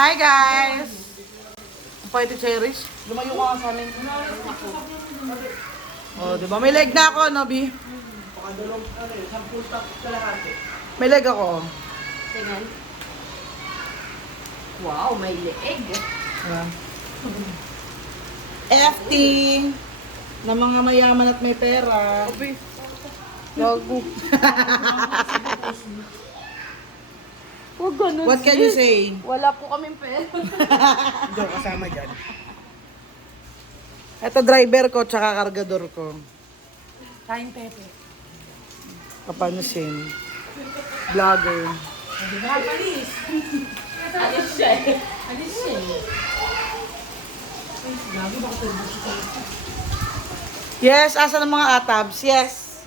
Hi guys! Ang pwede cherish. Lumayo ka sa amin. Oh, di ba? May leg na ako, no, B? May leg ako. Tingnan. Wow, may leeg. Ayan. FT na mga mayaman at may pera. Gago. Huwag ganun. What can you say? Wala po kaming pera. Hindi ako kasama dyan. Ito driver ko, tsaka kargador ko. Kain pepe. Kapansin. Vlogger. Alis. Alis siya. Alis siya. Yes, asa ng mga atabs? Yes.